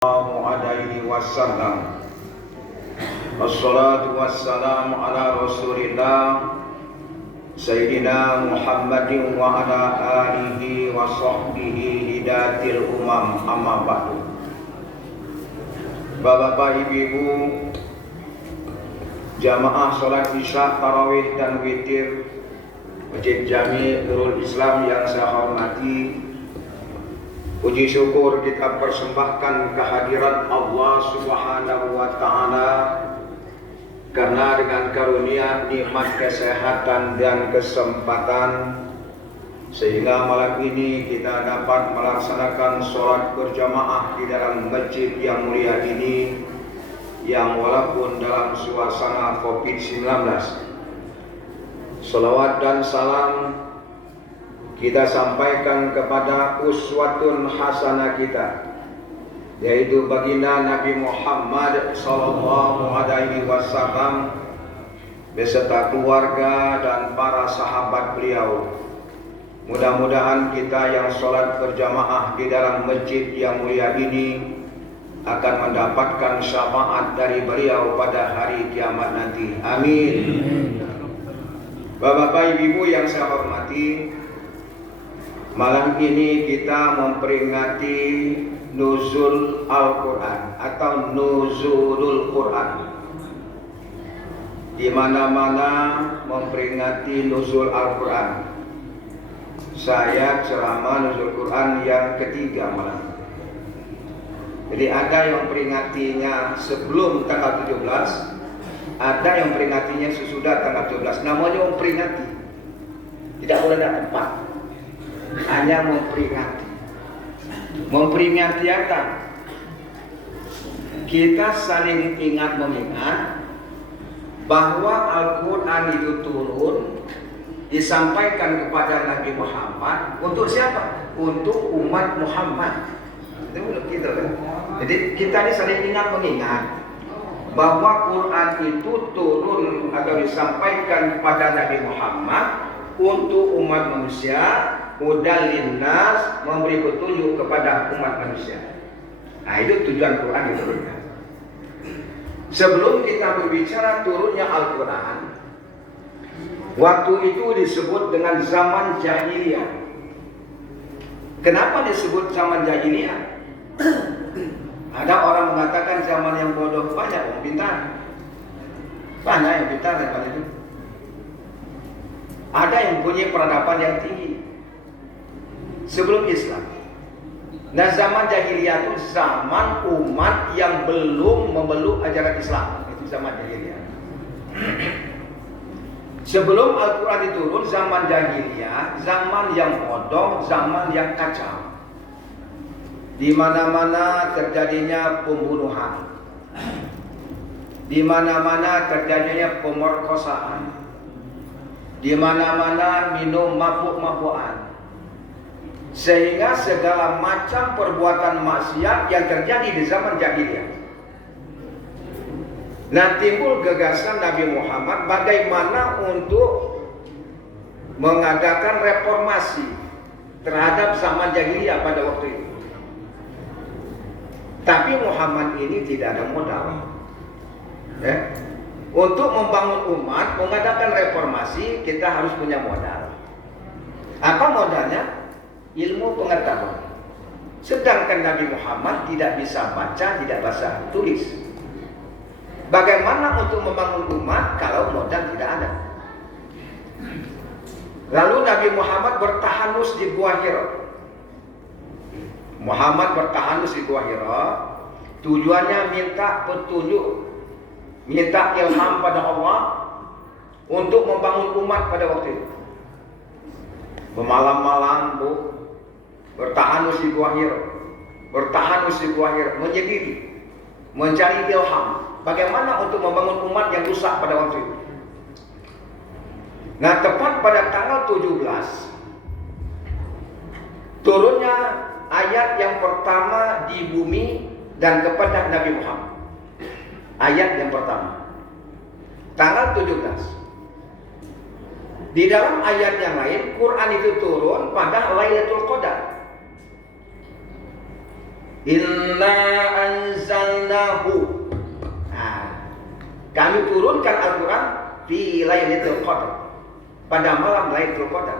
Alaihi wasallam. Wassalatu wassalamu ala Rasulillah Sayyidina Muhammadin wa ala alihi wa sahbihi hidayatil umam, amma ba'du. Bapak-bapak, ibu-ibu, jamaah salat isya, tarawih dan witir Masjid Jami Nurul Islam yang saya hormati, puji syukur kita persembahkan kehadirat Allah Subhanahu wa Ta'ala, karena dengan karunia nikmat kesehatan dan kesempatan sehingga malam ini kita dapat melaksanakan sholat berjamaah di dalam masjid yang mulia ini, yang walaupun dalam suasana COVID-19. Salawat dan salam kita sampaikan kepada uswatun hasanah kita, yaitu baginda Nabi Muhammad sallallahu alaihi wasallam beserta keluarga dan para sahabat beliau. Mudah-mudahan kita yang sholat berjamaah di dalam masjid yang mulia ini akan mendapatkan syafaat dari beliau pada hari kiamat nanti. Amin. Bapak-bapak, ibu-ibu yang saya hormati, malam ini kita memperingati Nuzul Al-Quran atau Nuzulul Quran. Di mana-mana memperingati Nuzul Al-Quran. Saya ceramah Nuzul Quran yang ketiga malam. Jadi ada yang peringatinya sebelum tanggal 17, ada yang peringatinya sesudah tanggal 17. Namanya memperingati, tidak boleh ada tempat, hanya memperingati. Memperingati apa? Kita saling ingat mengingat bahwa Al-Quran itu turun, disampaikan kepada Nabi Muhammad. Untuk siapa? Untuk umat Muhammad. Itu gitu kan? Jadi kita ini saling ingat mengingat bahwa Quran itu turun atau disampaikan kepada Nabi Muhammad untuk umat manusia, hudal linnas, memberi petunjuk kepada umat manusia. Nah, itu tujuan Quran diturunkan. Sebelum kita berbicara turunnya Al-Quran, waktu itu disebut dengan zaman jahiliyah. Kenapa disebut zaman jahiliyah? Ada orang mengatakan zaman yang bodoh, banyak yang pintar. Banyak yang pintar daripada itu. Ada yang punya peradaban yang tinggi sebelum Islam. Nah, zaman jahiliyah itu zaman umat yang belum memeluk ajaran Islam. Itu zaman jahiliyah. Sebelum Al-Quran diturun, zaman jahiliyah, zaman yang bodoh, zaman yang kacau. Di mana-mana terjadinya pembunuhan, di mana-mana terjadinya pemerkosaan, di mana-mana minum mabuk-mabukan, sehingga segala macam perbuatan maksiat yang terjadi di zaman jahiliyah. Nah, timbul gagasan Nabi Muhammad bagaimana untuk mengadakan reformasi terhadap zaman jahiliyah pada waktu itu. Tapi Muhammad ini tidak ada modal. Untuk membangun umat, mengadakan reformasi, kita harus punya modal. Apa modalnya? Ilmu pengetahuan. Sedangkan Nabi Muhammad tidak bisa baca, tidak bisa tulis. Bagaimana untuk membangun umat kalau modal tidak ada? Lalu Nabi Muhammad bertahanus di Gua Hira. Muhammad bertahanus di Gua Hira, tujuannya minta petunjuk, minta ilham pada Allah untuk membangun umat pada waktu itu. Bermalam-malam bertahanus di Gua Hira, bertahanus di Gua Hira, menyendiri, mencari ilham bagaimana untuk membangun umat yang rusak pada waktu itu. Nah, tepat pada tanggal 17 turunnya ayat yang pertama di bumi dan kepada Nabi Muhammad. Ayat yang pertama tanggal 17. Di dalam ayat yang lain, Quran itu turun pada Lailatul Qadar. Inna anzalnahu. Nah, kami turunkan Al-Quran fi Lailatul Qadar, pada malam Lailatul Qadar.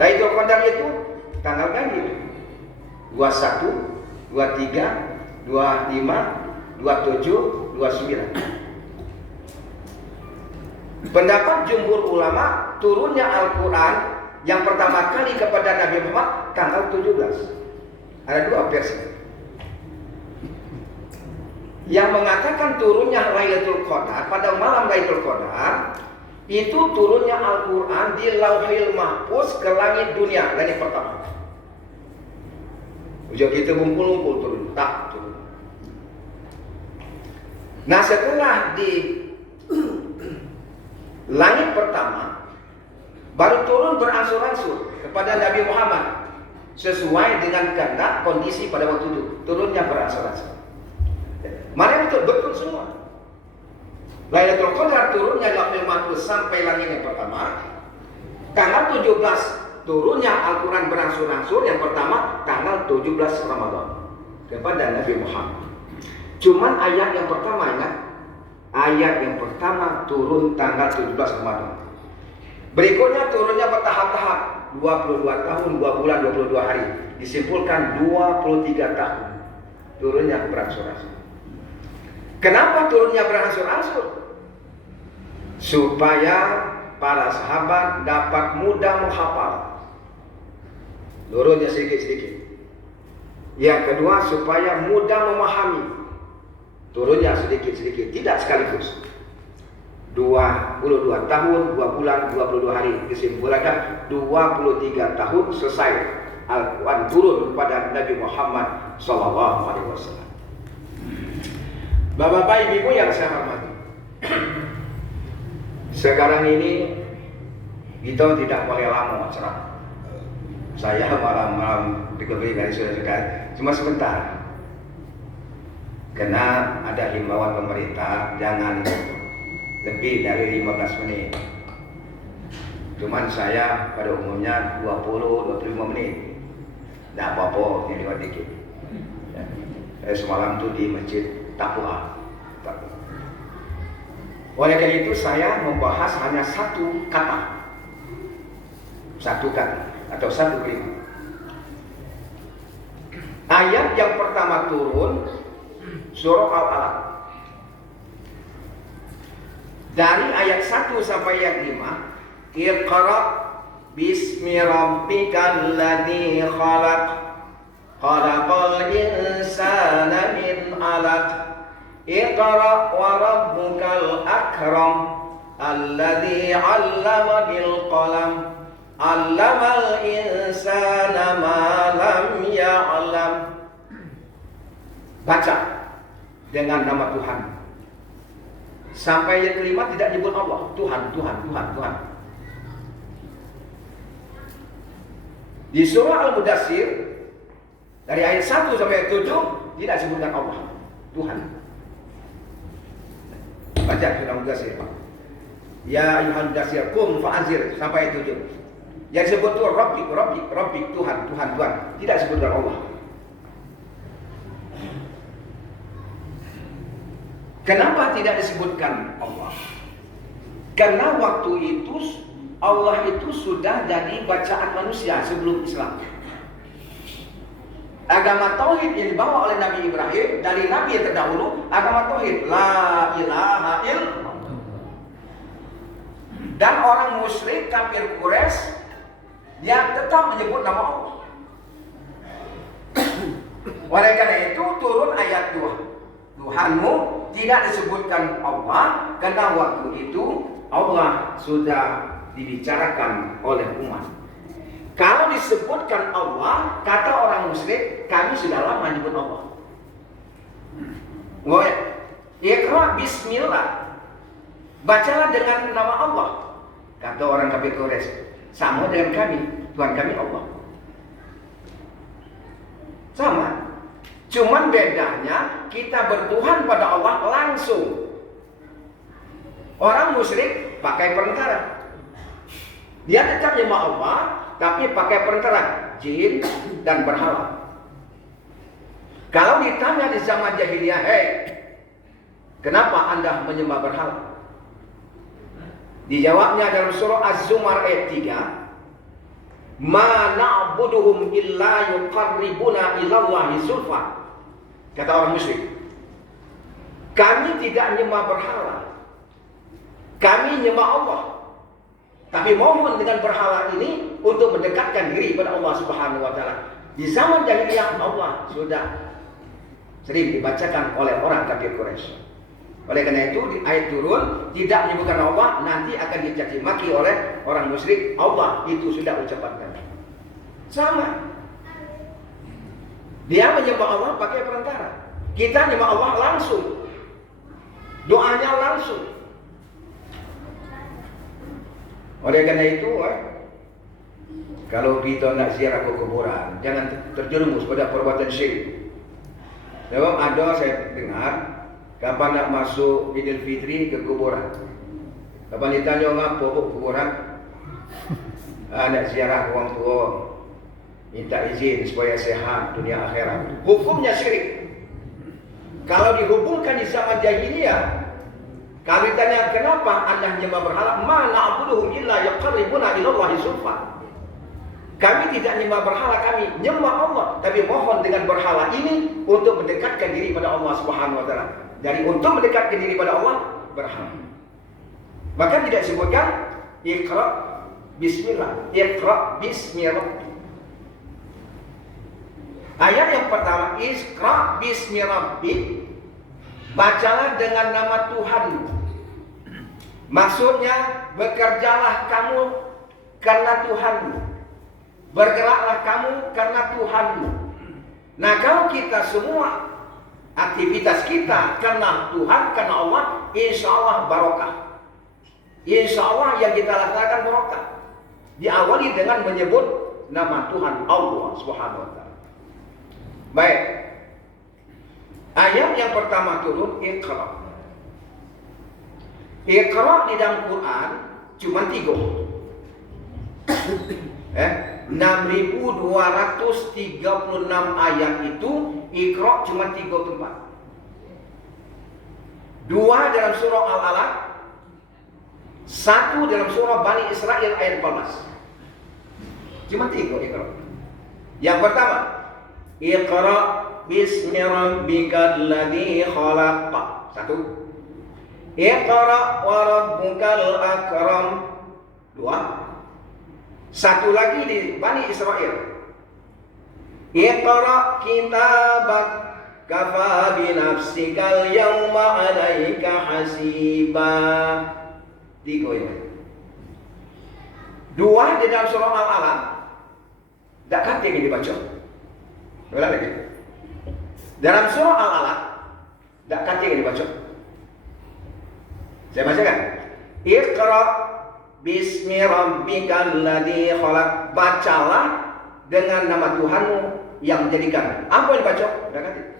Lailatul Qadar itu tanggal ganjil 21, 23, 25, 27, 29. Pendapat jumhur ulama, turunnya Al-Quran yang pertama kali kepada Nabi Muhammad tanggal 17. Ada dua versi. Yang mengatakan turunnya Lailatul Qadar pada malam Lailatul Qadar, itu turunnya Al-Quran di Lauhil Mahfuz ke langit dunia, langit pertama. Ujian kita ngumpul-ngumpul turun, tak turun. Nah, setelah di langit pertama, baru turun berangsur-angsur kepada Nabi Muhammad sesuai dengan kehendak kondisi pada waktu itu. Turunnya berangsur-angsur. Mana betul semua. Lailatul Qadar turunnya Lauhil Mahfuz sampai langit yang pertama. Tanggal 17 turunnya Al-Quran berangsur-angsur, yang pertama tanggal 17 Ramadan kepada Nabi Muhammad. Cuman ayat yang pertama, ingat, ayat yang pertama turun tanggal 17 Ramadan. Berikutnya turunnya bertahap-tahap, 22 tahun, 2 bulan, 22 hari. Disimpulkan 23 tahun turunnya berangsur-angsur. Kenapa turunnya berangsur-angsur? Supaya para sahabat dapat mudah menghafal. Turunnya sedikit-sedikit. Yang kedua, supaya mudah memahami. Turunnya sedikit-sedikit, tidak sekaligus. 22 tahun, 2 bulan, 22 hari. Disimpulkan 23 tahun selesai Al-Quran turun kepada Nabi Muhammad SAW. Bapak-bapak, ibu yang saya hormati, sekarang ini kita tidak boleh lama ceramah. Saya malam-malam dikebeli dari saudara-saudara cuma sebentar, karena ada himbauan pemerintah jangan lebih dari 15 menit. Cuman saya pada umumnya 20-25 menit. Tidak apa-apa, ini lewat dikit. Semalam itu di Masjid Taqwa. Oleh karena itu saya membahas hanya satu kata atau satu kalimat. Ayat yang pertama turun surah Al-Alaq. Dari ayat 1 sampai ayat 5, Iqra bismi rabbikal ladzi khalaq, khalaqal insana min 'alaq, Iqra wa rabbukal akram, alladzi 'allama bil qalam, 'allamal insana ma lam ya'lam. Baca dengan nama Tuhan. Sampai yang kelima tidak nyebut Allah, Tuhan. Di surah Al-Mudaththir dari ayat 1 sampai 7 tidak disebutkan Allah, Tuhan. Baca surah Al-Mudaththir. Ya ayyuhal mudaththir qum fa'anzir sampai 7. Yang disebut itu Rabbik, Tuhan. Tidak disebutkan Allah. Kenapa tidak disebutkan Allah? Karena waktu itu Allah itu sudah jadi bacaan manusia sebelum Islam. Agama tauhid yang dibawa oleh Nabi Ibrahim dari Nabi yang terdahulu, agama tauhid, la ilaha illallah. Dan orang musyrik kafir Quraisy yang tetap menyebut nama Allah. Oleh karena itu turun ayat 2. Tuhanmu tidak disebutkan Allah karena waktu itu Allah sudah dibicarakan oleh umat. Kalau disebutkan Allah, kata orang musyrik, kami sudah lama menyebut Allah. Iqra bismillah, bacalah dengan nama Allah. Kata orang kafir Quraisy, sama dengan kami, Tuhan kami Allah. Sama. Cuman bedanya kita bertuhan pada Allah langsung. Orang musyrik pakai perantara. Dia tetap nyembah Allah, tapi pakai perantara, jin dan berhala. Kalau ditanya di zaman jahiliyah, kenapa Anda menyembah berhala? Dijawabnya dalam surah Az-Zumar ayat 3, ma na'buduhum illa yuqarribuna ilallahi zulfa. Kata orang musyrik, kami tidak menyembah berhala, kami menyembah Allah. Tapi mohon dengan berhala ini untuk mendekatkan diri pada Allah Subhanahu wa taala. Di zaman jahiliyah Allah sudah sering dibacakan oleh orang kafir Quraisy. Oleh karena itu di ayat turun tidak menyebutkan Allah, nanti akan dicaci maki oleh orang musyrik. Allah itu sudah ucapan kami. Sama. Dia menyembah Allah pakai perantara. Kita menyembah Allah langsung. Doanya langsung. Oleh karena itu, kalau kita nak ziarah ke kuburan, jangan terjerumus pada perbuatan syirik. Sebab ada saya dengar, kapan nak masuk Idul Fitri ke kuburan? Kapan ditanya ngapa ke kuburan? Nak ziarah orang tua, minta izin supaya sehat dunia akhirat. Hukumnya syirik. Kalau dihubungkan di zaman jahiliyah, kalau ditanya kenapa Anda menyembah berhala, ma na'buduhum illa yuqarribuna ilallahi zulfa. Kami tidak menyembah berhala, kami menyembah Allah, tapi mohon dengan berhala ini untuk mendekatkan diri pada Allah Subhanahu wa taala. Jadi untuk mendekatkan diri pada Allah, berhala. Maka tidak disebutkan Iqra bismillah, Iqra bismi rabbik. Ayat yang pertama, Iqra bismi rabbik, bacalah dengan nama Tuhanmu. Maksudnya, bekerjalah kamu karena Tuhanmu. Bergeraklah kamu karena Tuhanmu. Nah, kalau kita semua aktivitas kita karena Tuhan, karena Allah, insya Allah barokah. Insya Allah yang kita lakukan barokah. Diawali dengan menyebut nama Tuhan Allah Subhanahu wa taala. Baik. Ayat yang pertama turun Iqra. Iqra di dalam Quran cuma 3. 6.236 ayat itu Iqra cuma 3 tempat. 2 dalam surah Al-Alaq, 1 dalam surah Bani Israel ayat 14. Cuma 3 Iqra. Yang pertama, Iqra bismi rabbikal ladzi khalaq. 1. Iqra wa rabbukal akram. 2. Satu lagi di Bani Israel. Iqra kitabak kafa bi nafsikal yawma 'alaika hasiba. 3 ya. 2 di dalam surah Al-Alaq. Tak kata yang dibaca. Ulang lagi. Dalam surah Al-Alaq, tak kata yang dibaca. Saya bacakan. Iqra bismi rabbikal ladzi khalaq. Bacalah dengan nama Tuhanmu yang menjadikan. Apa yang dibaca? Tak kata.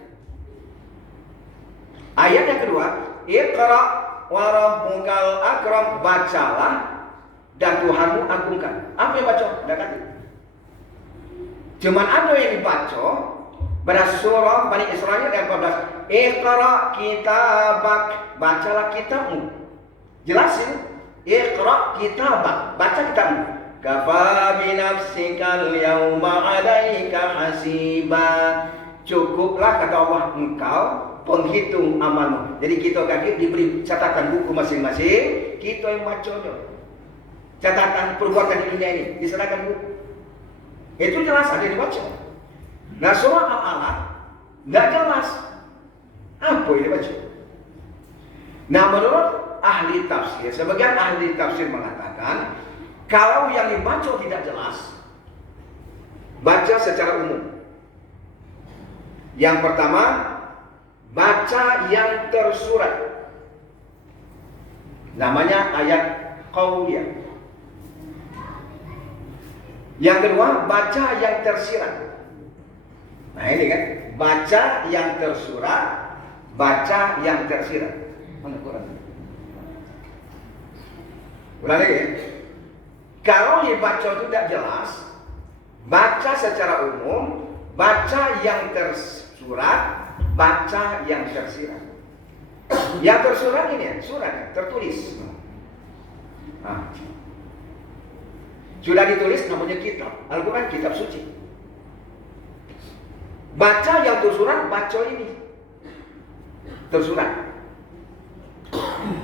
Ayat yang kedua, Iqra wa rabbukal akram. Bacalah dan Tuhanmu agungkan. Apa yang baca? Tak kata. Cuman ada yang dibaca pada surah Bani Israel ayat 14. Iqra kitabak. Bacalah kitabmu. Jelasin. Iqra kitabak. Baca kitabmu. Kafa bi nafsikal yawma 'alaika hasiba. Cukuplah kata Allah engkau penghitung amalmu. Jadi kita kaki diberi catatan buku masing-masing. Kita yang bacanya. Catatan perbuatan di dunia ini diserahkan buku. Itu jelas ada yang dibaca. Nah, surah Al-Alaq tidak jelas apa yang dibaca. Nah, menurut ahli tafsir, sebagian ahli tafsir mengatakan kalau yang dibaca tidak jelas, baca secara umum. Yang pertama, baca yang tersurat. Namanya ayat qauliyah. Yang kedua, baca yang tersirat. Nah ini kan, baca yang tersurat, baca yang tersirat. Mana Quran? Ulang lagi ya. Kalau dibaca itu tidak jelas, baca secara umum, baca yang tersurat, surat, baca yang tersirat. Yang tersurat ini ya, surat tertulis. Nah, sudah ditulis namanya kitab. Al-Quran kitab suci. Baca yang tersurat, baca ini tersurat.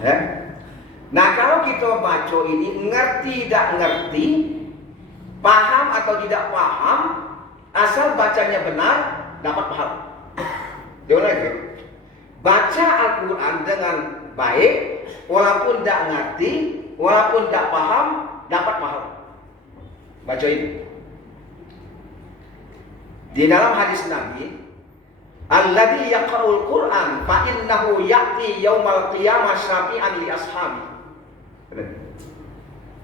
Ya. Nah kalau kita baca ini, ngerti tidak ngerti, paham atau tidak paham, asal bacanya benar, dapat paham. Dia lagi baca Al-Quran dengan baik, walaupun tidak ngerti, walaupun tidak paham, dapat paham. Baca ini. Di dalam hadis Nabi, alladzi yaqra'ul Qur'an fa innahu ya'ti yaumal qiyamah syafi'an li ashabi.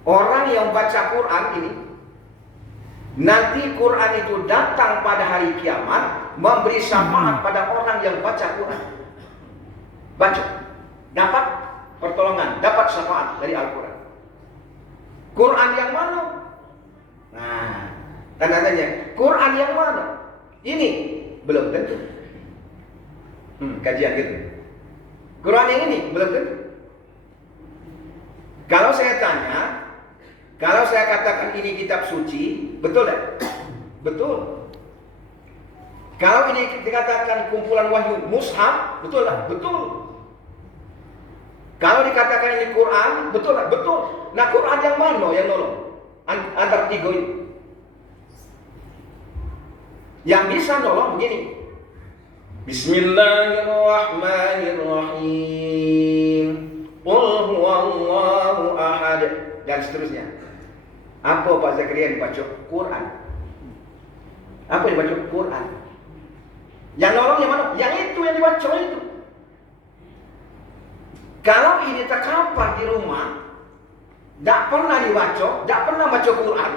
Orang yang baca Quran ini, nanti Quran itu datang pada hari kiamat memberi syafaat pada orang yang baca Quran. Baca, dapat pertolongan, dapat syafaat dari Al-Quran. Quran yang mana? Nah, tanda-tanya, Quran yang mana? Ini belum tentu. Kajian gitu. Quran yang ini belum tentu. Kalau saya tanya, kalau saya katakan ini kitab suci, betul tak? Betul. Kalau ini dikatakan kumpulan wahyu mushaf, betul tak? Betul. Kalau dikatakan ini Quran, betul tak? Betul. Nah Quran yang mana yang nolong? Antara tiga ini. Yang bisa nolong begini. Bismillahirrahmanirrahim. Qul huwallahu ahad, dan seterusnya. Apa Pak Zakaria dibaca Quran? Apa yang dibaca Quran? Yang nolong yang mana? Yang itu yang dibaca itu. Kalau ini terkapar di rumah, tidak pernah dibaca, tidak pernah baca Quran,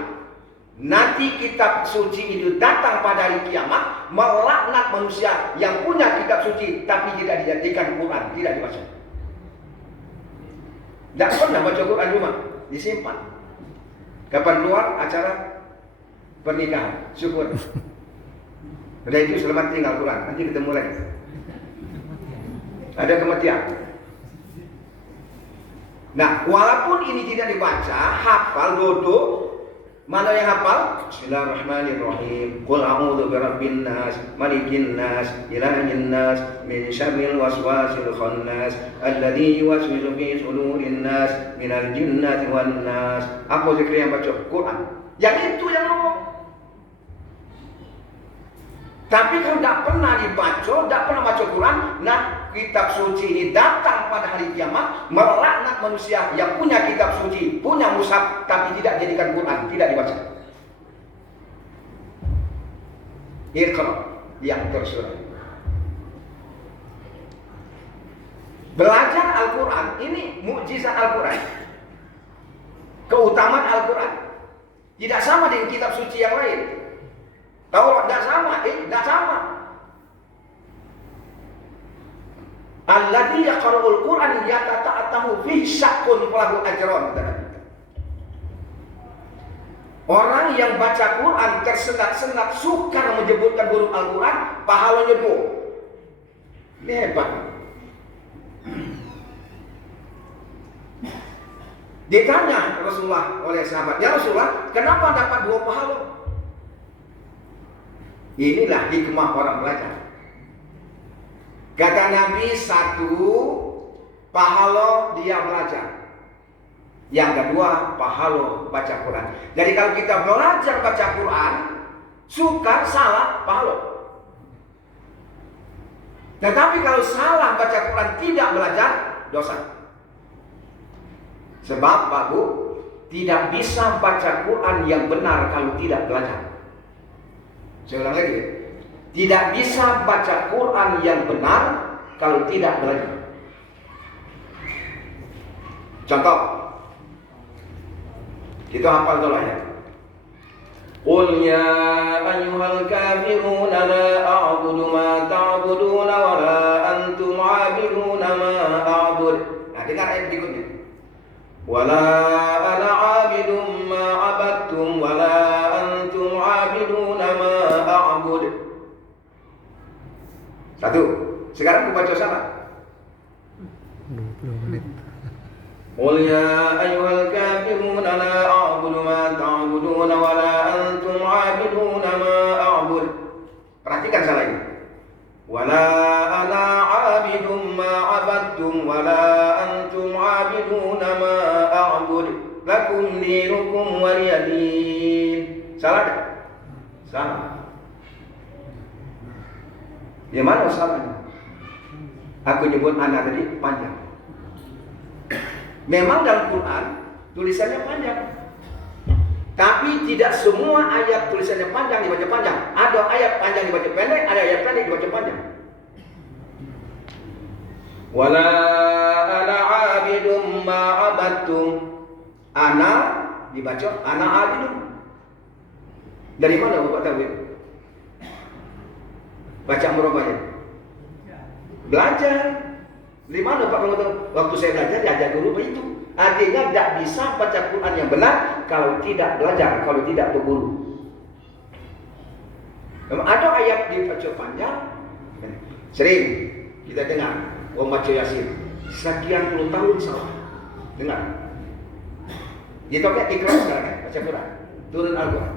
nanti kitab suci itu datang pada hari kiamat melaknat manusia yang punya kitab suci tapi tidak dijadikan Quran, tidak dibaca. Tidak pernah baca Quran di rumah, disimpan. Kapan keluar acara pernikahan, syukur. Udah itu selamat tinggal Quran, nanti ketemu lagi. Ada kematian. Nah, walaupun ini tidak dibaca, hafal, duduk, mana yang hafal? Bismillahirrahmanirrahim. Qul a'udzu birabbin nas, malikin nas, ilahin nas, min syarril waswasil khannas, alladzi yuwaswisu fi sudurin nas, minal jinnati wan nas. Apa zikir yang baca Quran? Yang itu yang ngomong. Tapi kalau tidak pernah dibaca, tidak pernah baca Quran, nah kitab suci ini datang pada hari kiamat melaknat manusia yang punya kitab suci, punya mushaf tapi tidak jadikan Quran, tidak dibaca. Iqra yang tersurat. Belajar Al-Quran ini mukjizat Al-Quran, keutamaan Al-Quran. Tidak sama dengan kitab suci yang lain. Taurat tidak sama, tidak sama. Alladzi yaqra'ul Qur'an yatata'atahu fi syaqqun falahu ajran. Orang yang baca Quran tersengat-sengat sukar menyebutkan huruf Al-Quran, pahalanya 2. Ini hebat. Ditanya Rasulullah oleh sahabat, "Ya Rasulullah, kenapa dapat 2 pahala?" Inilah hikmah orang belajar. Kata Nabi, 1 pahala dia belajar. Yang kedua, pahala baca Quran. Jadi kalau kita belajar baca Quran, sukar, salah, pahala. Tetapi kalau salah baca Quran, tidak belajar, dosa. Sebab Pak Bu, tidak bisa baca Quran yang benar kalau tidak belajar. Saya ulang lagi, tidak bisa baca Quran yang benar kalau tidak belajar. Contoh, kita hafal dulu ya. Qul ya ayyuhal kafiruna la a'budu ma ta'buduna wa la antum 'abiduna ma a'bud. Nah, dengar ayat berikutnya. Wala ana 'abidum ma 'abadtum wa la antum 'abiduna ma a'bud. Sekarang aku baca salah. 20 menit. Qul ya ayyuhal kafirun la a'budu ma ta'budun wa la antum 'abidun ma a'bud. Perhatikan salah ini. Wala ana 'abidun ma 'abadtum wa la antum 'abidun ma a'bud. Lakum dinukum waliyadin. Salah tak? Salah. Di mana salahnya? Aku nyebut anak tadi panjang. Memang dalam Quran tulisannya panjang. Tapi tidak semua ayat tulisannya panjang dibaca panjang. Ada ayat panjang dibaca pendek, ada ayat pendek dibaca panjang. Wala ana 'abidum ma 'abadtum. Ana dibaca ana 'abidum. Dari mana Bapak tahu itu? Baca merubahnya. Belajar. Di mana Pak kamu tahu? Waktu saya belajar diajar guru begitu. Artinya tidak bisa baca Quran yang benar kalau tidak belajar, kalau tidak berguru. Ada ayat dibaca panjang. Sering kita dengar membaca Yasin. Sekian puluh tahun salah. Dengar. Di topik ikhlas sekarang kan? Baca Quran. Turun Al-Quran.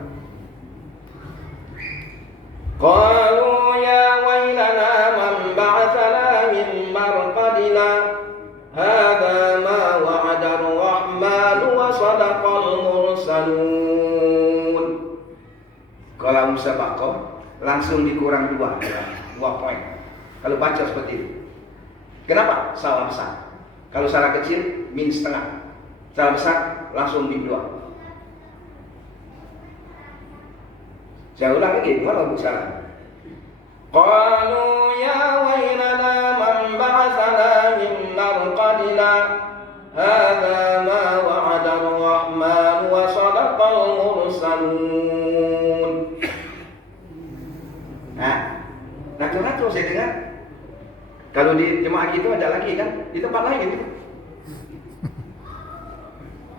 Qalu ya wailana man ba'athana min marqadina hadza ma wa'ada ar-rahman wa sadaqal mursalun. Kalau musabaqah langsung dikurang 2 poin. Kalau baca seperti itu. Kenapa? Salah besar. Kalau salah kecil min setengah. Salah besar langsung min 2. Saya ulang lagi, mana salah? Qalu ya wailana man ba'athana min marqadina hadza ma wa'ada ar-rahman wa sadaqal mursalun. Nah, nato-nato saya dengar. Kalau di jemaah itu ada lagi kan, di tempat lain gitu.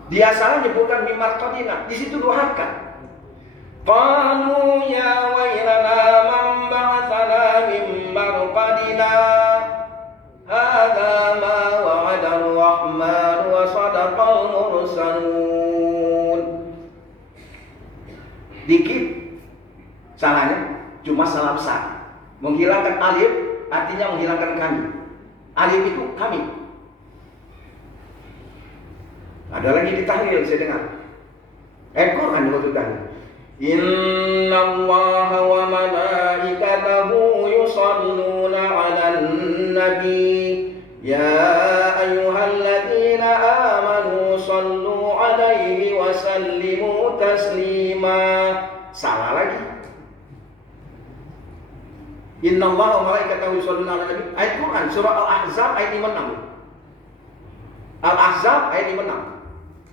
Dia salah menyebutkan min marqadina, di situ 2 harkat. Qalu ya wailana man ba'athana min marqadina hadza ma wa'ada ar-rahman wa sadaqal mursalun. Dikit salahnya, cuma salah besar. Menghilangkan alif artinya menghilangkan kami. Alif itu kami. Ada lagi di tahlil saya dengar. Quran waktu tahlil. Inna Allah wa malaikatahu yusalluna 'alan nabi ya ayyuhalladzina amanu sallu 'alaihi wa sallimu taslima. Salah lagi. Inna Allah wa malaikatahu yusalluna 'alan nabi. Ayat Quran surah Al-Ahzab ayat 56. Al-Ahzab ayat 56.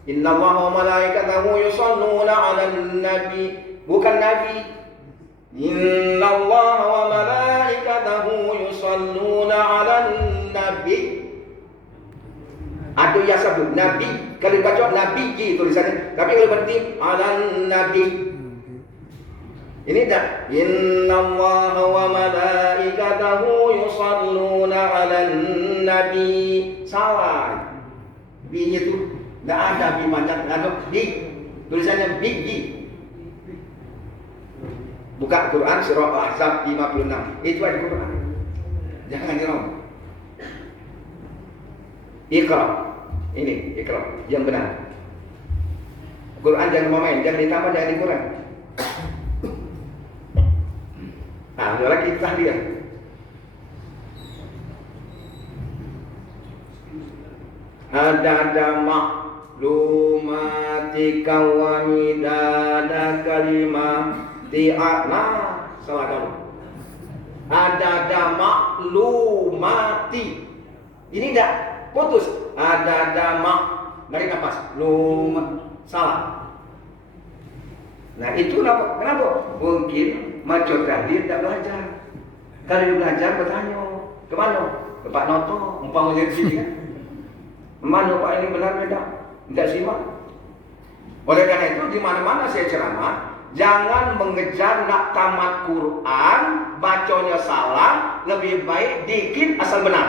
Inna Allah wa malaikatahu yusalluna 'alan nabi, bukan nabi. Inna Allah wa malaikatahu yusalluna 'alan nabi. Ada yang sebut nabi, kalau dibaca nabi tulisannya, tapi kalau berarti 'alan nabi. Ini tak. Inna Allah wa malaikatahu yusalluna 'alan nabi. Salah. B-nya itu tidak ada B panjang, ada big. Tulisannya big G. Buka Quran surah Al-Ahzab 56. Itu ada Quran. Jangan nyerong. Iqra. Ini Iqra yang benar. Quran jangan main, jangan ditambah, jangan dikurang. Nah, ada lagi tahlil. Ada maklumatika wa midada kalimati salah kamu. Ada maklumati. Ini dah putus. Ada mak dari nafas. Salah. Nah itu kenapa? Mungkin macam tadi tidak belajar. Kalau dia belajar bertanya kemana? Ke Pak Noto, umpamanya di sini kan? Mana Pak ini benar beda? Tidak simak. Oleh karena itu di mana-mana saya ceramah, Jangan mengejar nak tamat Quran, bacanya salah, lebih baik dikit asal benar.